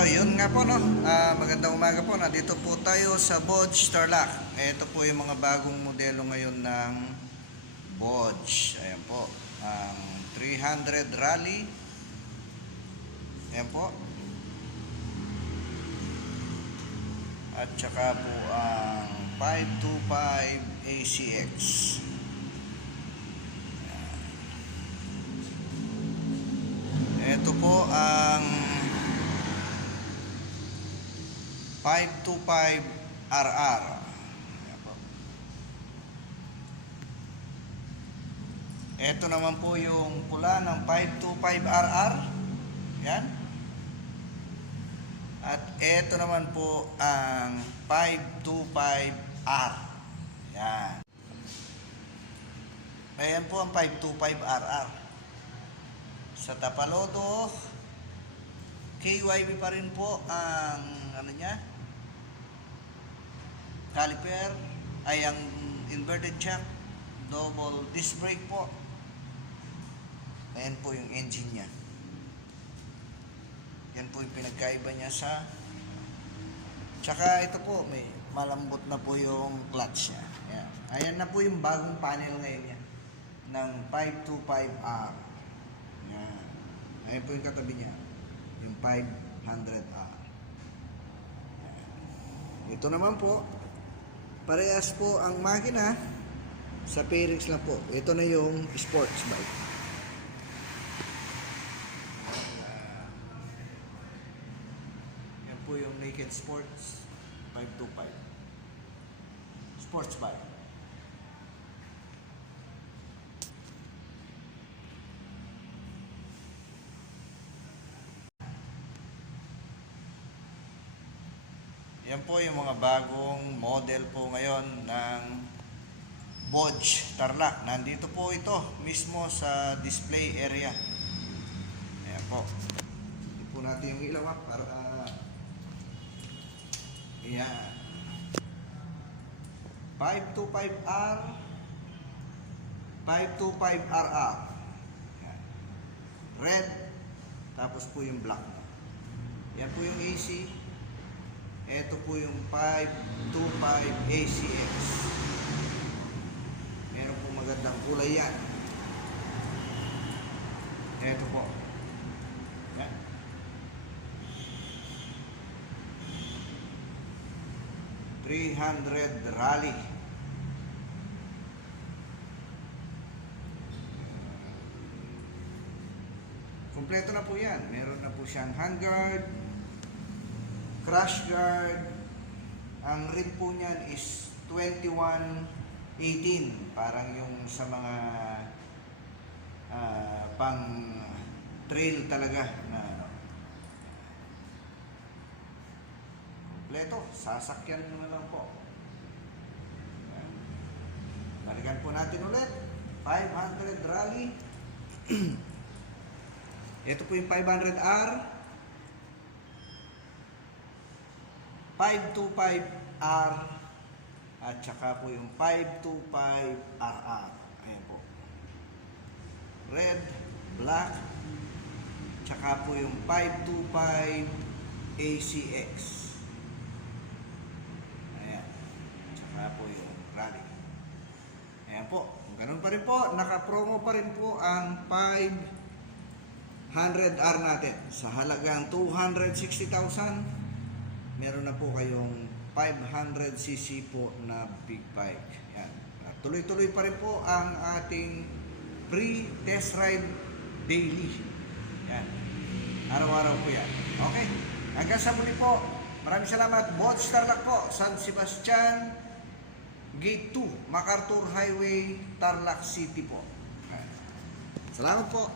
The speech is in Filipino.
So, yun nga po, no? Uh, magandang umaga po. Nandito po tayo sa Bodge Tarlac. Ito po yung mga bagong modelo ngayon ng Bodge. Ayan po. Ang 300 Rally. Ayan po. At saka po ang 525 ACX. Ayan. Ito po ang uh, 525RR. Ito naman po yung pula ng 525RR. Yan. At ito naman po ang 525R. Yan. Ayan po ang 525RR. Sa Tapalodo, KYB pa rin po ang ano niya? Caliper. Ay ang inverted shock. Double disc brake po. Ayan po yung engine niya. Yan po yung pinagkaiba niya sa tsaka ito po may malambot na po yung clutch niya. Ayan, ayan na po yung bagong panel ngayon niya ng 525R yan ayan po yung katabi niya yung 500R ito naman po, parehas po ang makina sa pairings lang po. Ito na yung sports bike. Yan po yung Naked Sports 525. Sports bike. Yan po yung mga bagong model po ngayon ng Bodge Tarlac. Nandito po ito mismo sa display area. Ayan po. Hindi po natin yung ilaw ha, para Ayan. 525R 525RR Ayan. Red tapos po yung black. Yan po yung AC ito po yung 525 ACX. Meron po magandang kulay yan. Ito po. Yan. Three hundred rally. Kompleto na po yan. Meron na po siyang handguard, crash guard. Ang rim po niyan is 2118. Parang yung sa mga ah, pang trail talaga na ano. Kompleto, sasakyan mo lang po. Ayan. Balikan po natin ulit. 500 rally. Ito po yung 500R. 525R at saka po yung 525RR. Ayan po. Red, black, tsaka po yung 525 ACX. Ayan. Tsaka po yung rally. Ayan po. Ganun pa rin po. Naka-promo pa rin po ang 500R natin. Sa halagang 260,000 meron na po kayong 500cc po na big bike. Yan. Tuloy-tuloy pa rin po ang ating free test ride daily. Yan. Araw-araw po yan. Okay. Hanggang sa muli po. Maraming salamat. Bot Starlock po. San Sebastian, Gate 2, MacArthur Highway, Tarlac City po. Salamat po.